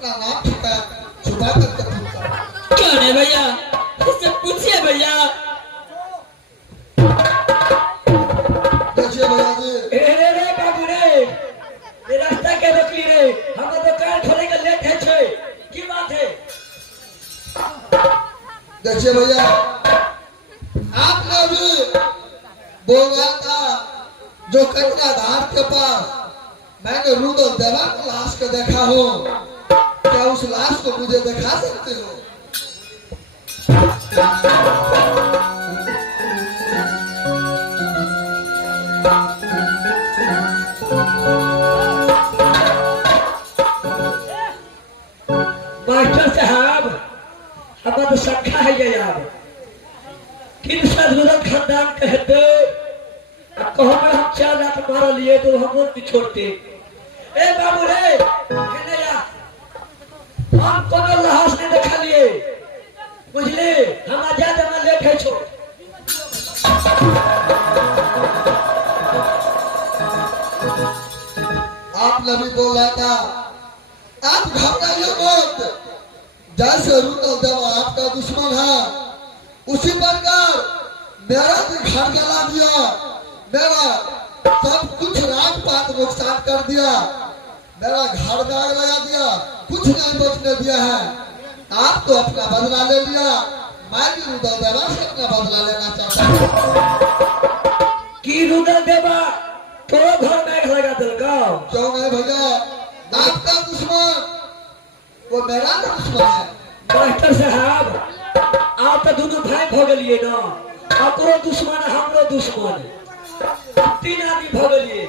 अपना नाम ठिकाना छुपा कर कौन है भैया? इससे पूछिए भैया। देखिए भैया जी। रे बाबू रे, ये रास्ता के रोकली रे, हम दुकान खोले के लेट है छे, की बात है? देखिए भैया, आपने अभी बोला था जो कन्या धार के पास मैंने रुदल देवा की लाश को देखा हो, क्या उस लाश को मुझे दिखा सकते हो? मास्टर साहब, हमारा तो शंका है ये यार, किन सदगुरु खानदान कहते कहो में हम 4 लाख मार लिए तो हम नहीं छोड़ते। ए बाबू रे, कहने या हम कोनो लाश नहीं देखा लिए, बुझले? हम आजाद में लेट है छो। आपने भी बोला था, आप घबराइए मत, जैसे रुदल देवा आपका दुश्मन है उसी प्रकार मेरा भी घर जला दिया, मेरा सब कुछ राजपाट नुकसान कर दिया, मेरा घर दाग लगा दिया, कुछ नहीं बचने दिया है। आप तो अपना बदला ले लिया, मैं भी रुदल देवा से अपना बदला लेना चाहता हूँ। की रुदल देवा तो घर में लगा दिल का? क्यों नहीं भैया, आपका दुश्मन वो मेरा दुश्मन है। मास्टर साहब, आप तो दोनों भाई हो गलिए ना, आपरो दुश्मन हमरो दुश्मन, 3 आदमी हो गलिए,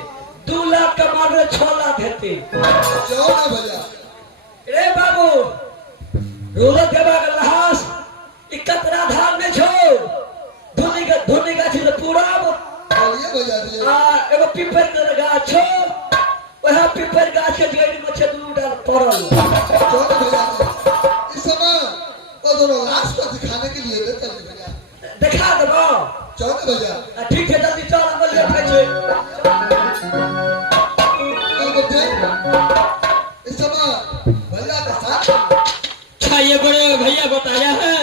2 लाख का मारे 6 लाख हेते। क्यों ना भैया? ए बाबू, रुदल देवा का लाश इकतरा धार में छो, धुनी का छिल पूरा बोलिए भैया जी। एगो पीपर के गाछ छो, वह पीपर गाछ के जड़ में छे 2 डाल पड़ल। क्यों ना भैया जी? इस समय वो दोनों लाश को दिखाने के लिए ले चलिए भैया। दिखा देबो? क्यों ना भैया? ठीक है, जल्दी चल, हम ले फेंचे। इस समय भैया का साथ अच्छा ये बड़े भैया बताया है,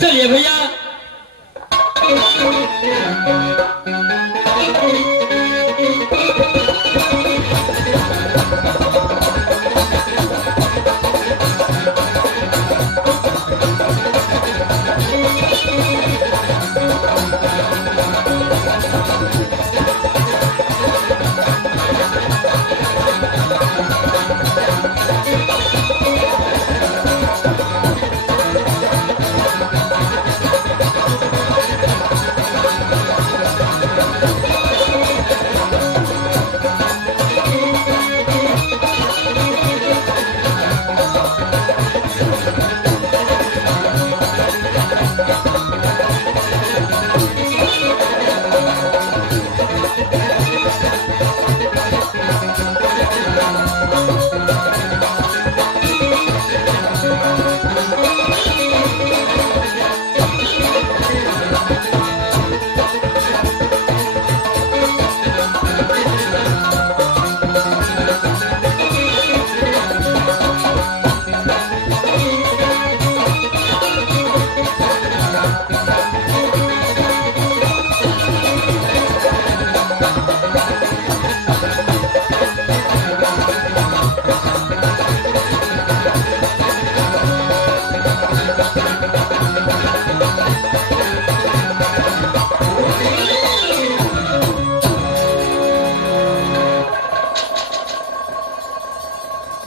चलिए भैया।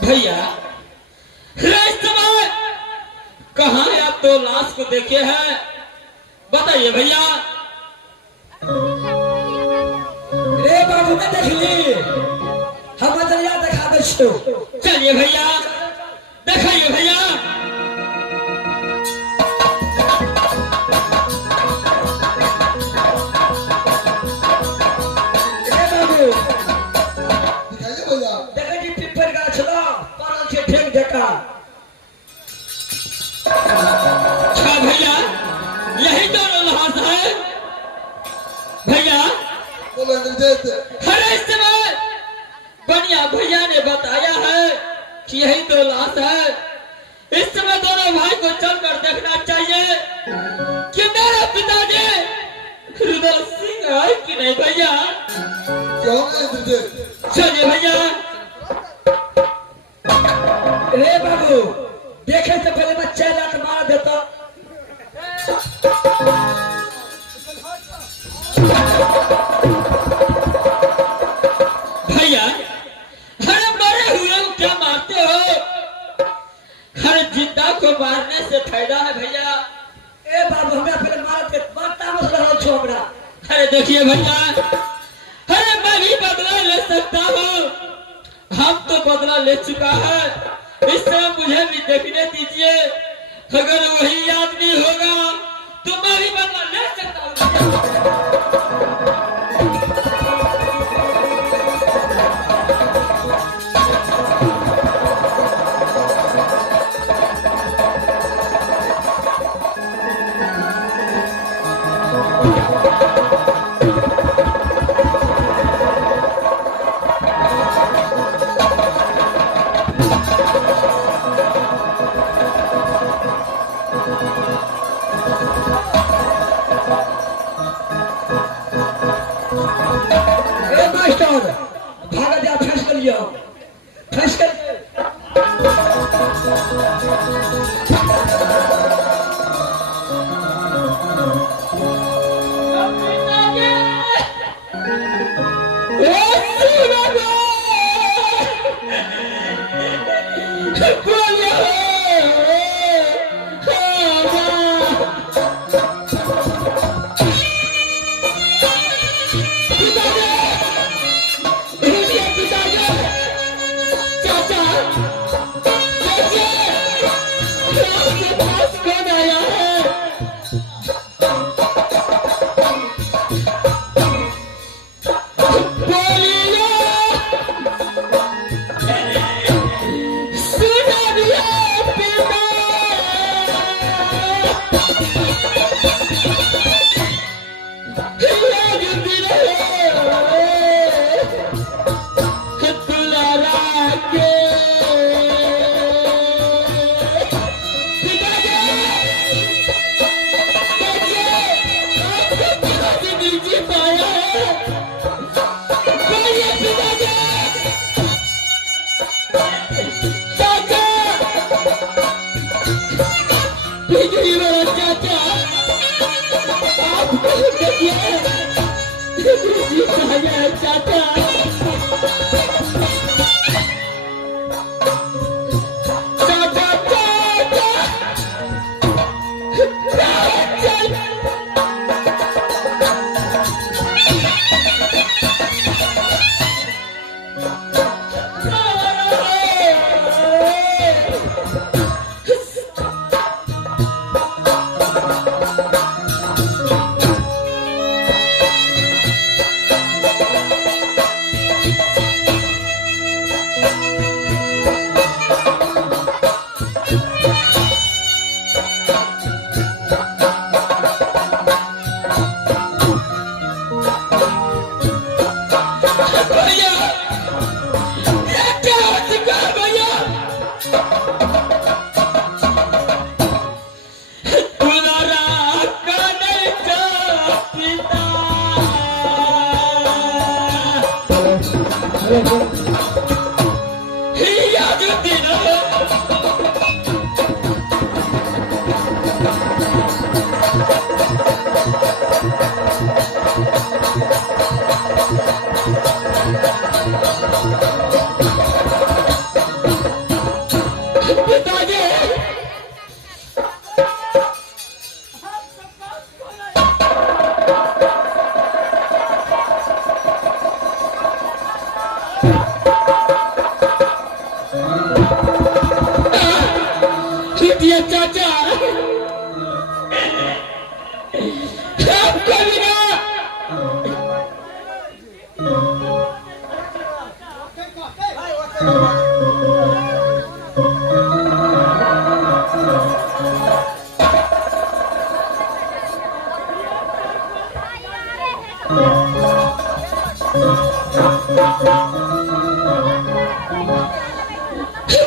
भैया इस समय कहाँ आप 2 लाश को देखे हैं, बताइए भैया। रे बाबू ने देख ली, हम जल्दी दिखा दे छो। चलिए भैया, दिखाइए भैया। ए बाबू, दिखाइए भैया। देखे जी पीपर गाछ ला, परल छे ठेक जका। अच्छा भैया, यही दोनों लाश है भैया। बोलो निर्देश। हर इस समय बनिया भैया ने बताया है कि यही तो लाश है। इस समय दोनों भाई को चलकर देखना चाहिए कि मेरा पिताजी रुदल सिंह है कि नहीं भैया। क्यों नहीं गुरुदेव? चलिए भैया। ए बाबू, देखे से पहले मैं 4 लाख मार देता। भैया अरे मरे हुए को क्या मारते हो? हर जिंदा को मारने से फायदा है भैया। ए बाबू, हमरा पहले मारत के मारता मत रहो छो हमरा। अरे देखिए भैया, अरे मैं भी बदला ले सकता हूँ। हम तो बदला ले चुका है, इस समय मुझे भी देखने दीजिए। अगर वही आदमी होगा तो मैं भी बदला ले सकता हूँ। ए मास्टर, भागा जा, फंस गलियो, फंस गलियो।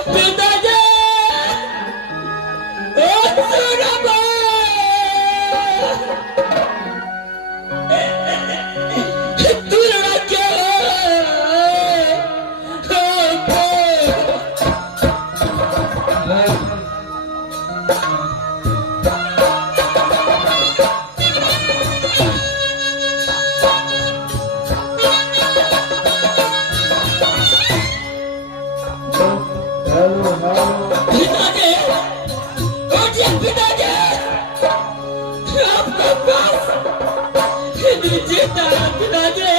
पिताजी ओ सुनबो तू लड़ा क्या पिताजी उठिए पिताजी आपका पास जीता पिताजी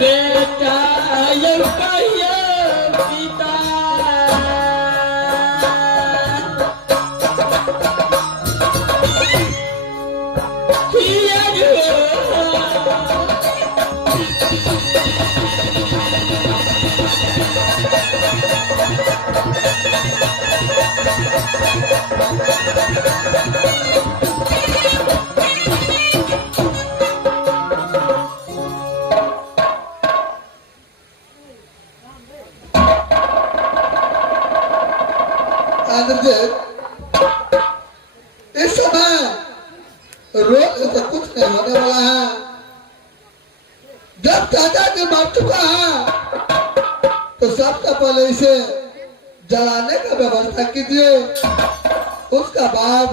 बेटा ये कहिए पिता ये जो इस समय रोग से कुछ नहीं होने वाला है। जब चाचा जी मर चुका है तो सबसे पहले इसे जलाने का व्यवस्था कीजिए, उसका बाद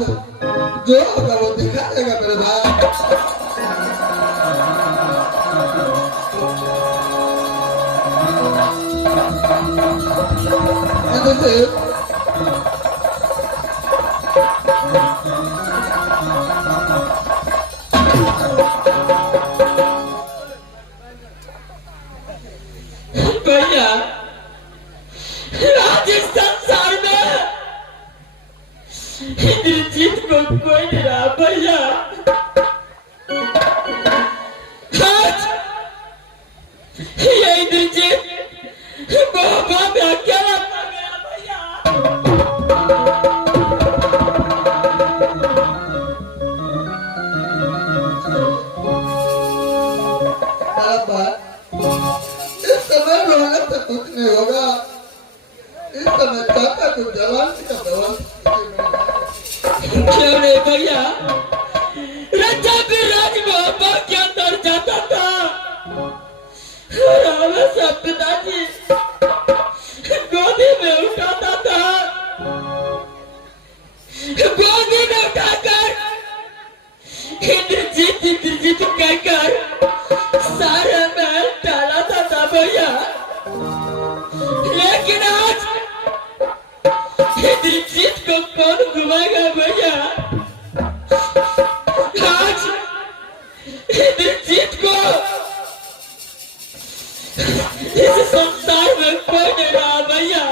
जो होगा वो दिखा देगा मेरे भाई। भैया आज इस संसार में इंद्रजीत को कोई नहीं रहा भैया। आज ये इंद्रजीत बाबा में अकेला पड़ गया भैया। इस समय रोने से कुछ नहीं होगा। इस समय चाचा को जलाने का व्यवस्था क्यों नहीं भैया? राजा भी राजमहल के अंदर जाता था और हमेशा पिताजी गोदी में उठाता था, गोदी में उठाकर इंद्रजीत इंद्रजीत कहकर सारे महल डालाता था भैया। लेकिन आज इंद्रजीत को कौन घुमाएगा भैया? आज इंद्रजीत को इस संसार में कोई नहीं रहा भैया।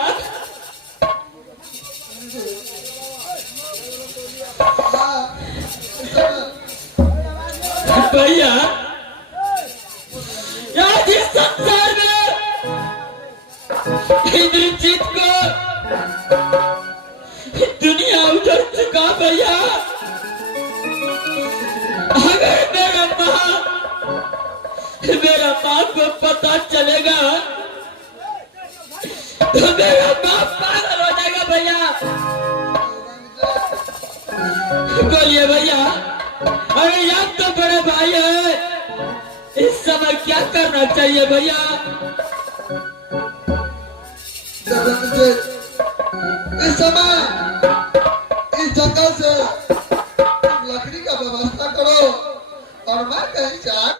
भैया आज इस संसार में इंद्रजीत को दुनिया उजड़ चुका भैया। अगर मेरा माँ को पता चलेगा तो मेरा बाप पागल हो जाएगा भैया। बोलिए भैया, अरे आप तो बड़े भाई है, इस समय क्या करना चाहिए भैया? इस समय इस जंगल से लकड़ी का व्यवस्था करो और मैं कहीं जा